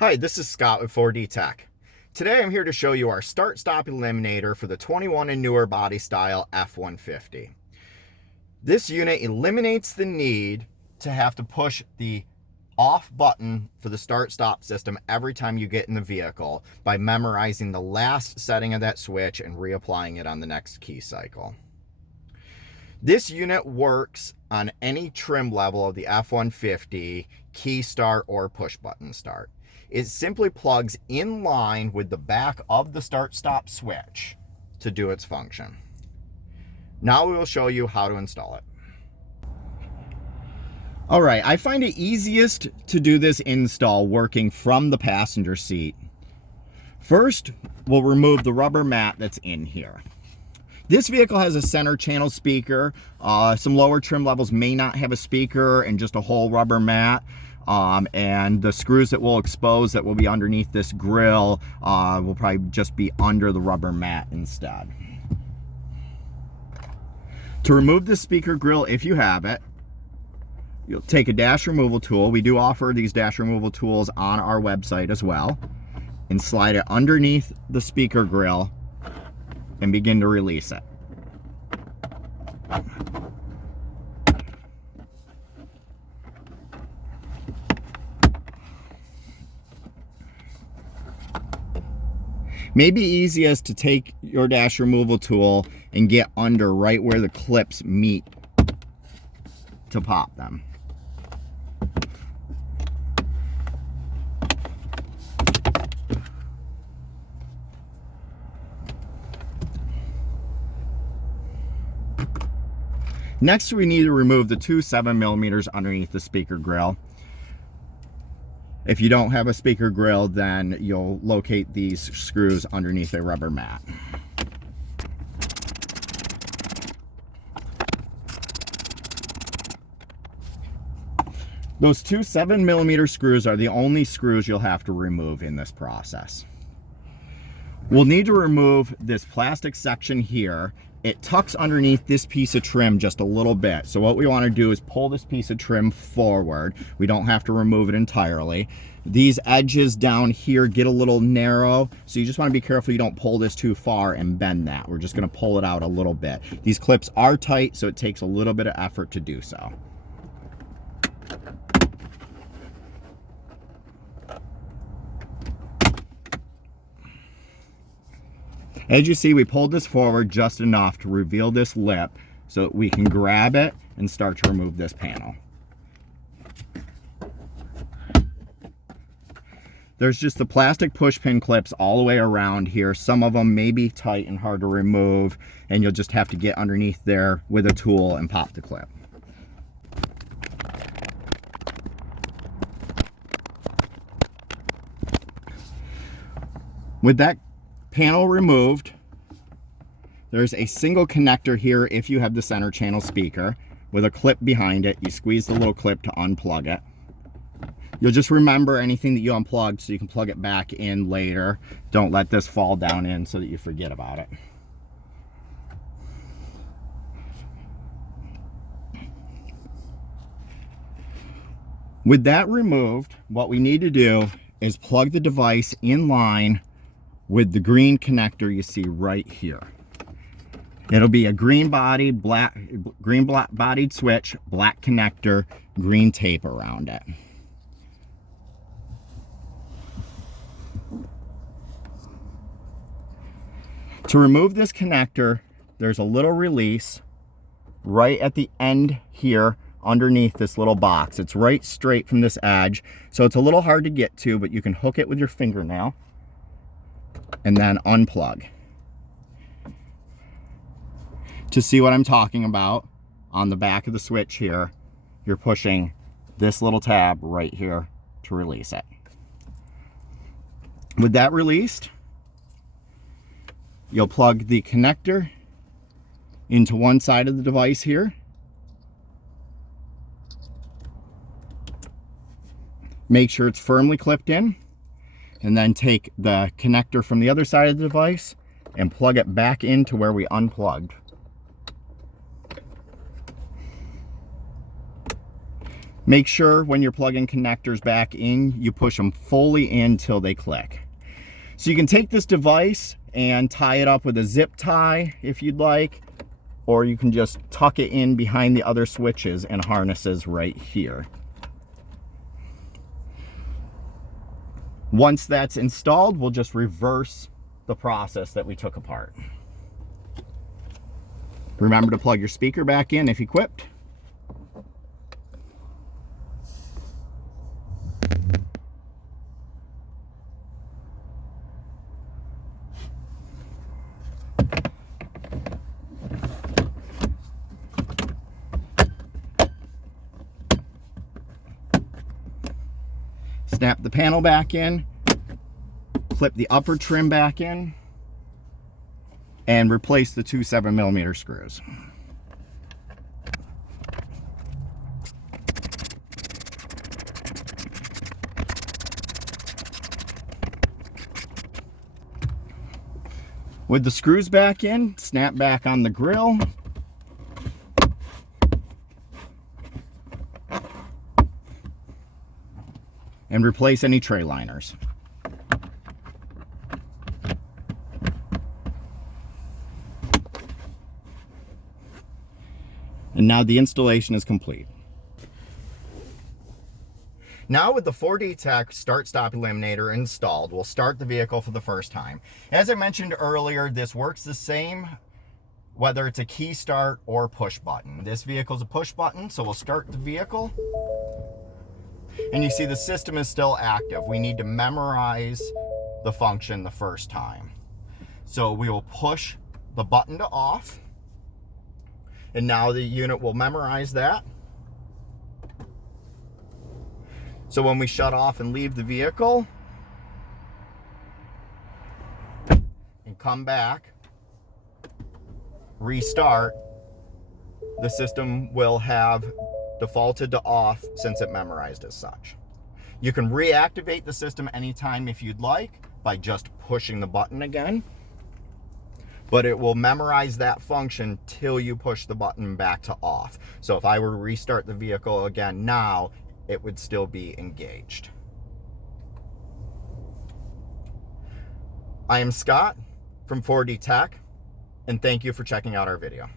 Hi, this is Scott with 4D Tech. Today I'm here to show you our start-stop eliminator for the 21 and newer body style F150. This unit eliminates the need to have to push the off button for the start-stop system every time you get in the vehicle by memorizing the last setting of that switch and reapplying it on the next key cycle. This unit works on any trim level of the F150, key start or push button start. It simply plugs in line with the back of the start-stop switch to do its function. Now we will show you how to install it. All right, I find it easiest to do this install working from the passenger seat. First, we'll remove the rubber mat that's in here. This vehicle has a center channel speaker. Some lower trim levels may not have a speaker and just a whole rubber mat. And the screws that we'll expose that will be underneath this grill will probably just be under the rubber mat instead. To remove the speaker grill, if you have it, you'll take a dash removal tool. We do offer these dash removal tools on our website as well, and slide it underneath the speaker grill and begin to release it. Maybe easiest to take your dash removal tool and get under right where the clips meet to pop them. Next, we need to remove the two 7mm underneath the speaker grill. If you don't have a speaker grill, then you'll locate these screws underneath a rubber mat. Those two 7mm screws are the only screws you'll have to remove in this process. We'll need to remove this plastic section here. It tucks underneath this piece of trim just a little bit. So what we want to do is pull this piece of trim forward. We don't have to remove it entirely. These edges down here get a little narrow, so you just want to be careful you don't pull this too far and bend that. We're just going to pull it out a little bit. These clips are tight, so it takes a little bit of effort to do so. As you see, we pulled this forward just enough to reveal this lip so that we can grab it and start to remove this panel. There's just the plastic push pin clips all the way around here. Some of them may be tight and hard to remove, and you'll just have to get underneath there with a tool and pop the clip. With that panel removed, there's a single connector here if you have the center channel speaker with a clip behind it. You squeeze the little clip to unplug it. You'll just remember anything that you unplugged so you can plug it back in later. Don't let this fall down in so that you forget about it. With that removed, what we need to do is plug the device in line with the green connector you see right here. It'll be a green bodied switch, black connector, green tape around it. To remove this connector, there's a little release right at the end here underneath this little box. It's right straight from this edge, so it's a little hard to get to, but you can hook it with your fingernail and then unplug. To see what I'm talking about, on the back of the switch here, you're pushing this little tab right here to release it. With that released, you'll plug the connector into one side of the device here. Make sure it's firmly clipped in, and then take the connector from the other side of the device and plug it back into where we unplugged. Make sure when you're plugging connectors back in, you push them fully in till they click. So you can take this device and tie it up with a zip tie if you'd like, or you can just tuck it in behind the other switches and harnesses right here. Once that's installed, we'll just reverse the process that we took apart. Remember to plug your speaker back in if equipped. Snap the panel back in, clip the upper trim back in, and replace the two 7mm screws. With the screws back in, snap back on the grill. And replace any tray liners. And now the installation is complete. Now with the 4D Tech start-stop eliminator installed, we'll start the vehicle for the first time. As I mentioned earlier, this works the same whether it's a key start or push button. This vehicle is a push button, so we'll start the vehicle. And you see the system is still active. We need to memorize the function the first time. So we will push the button to off. And now the unit will memorize that. So when we shut off and leave the vehicle and come back, restart, the system will have defaulted to off since it memorized as such. You can reactivate the system anytime if you'd like by just pushing the button again, but it will memorize that function till you push the button back to off. So if I were to restart the vehicle again now, it would still be engaged. I am Scott from 4D Tech, and thank you for checking out our video.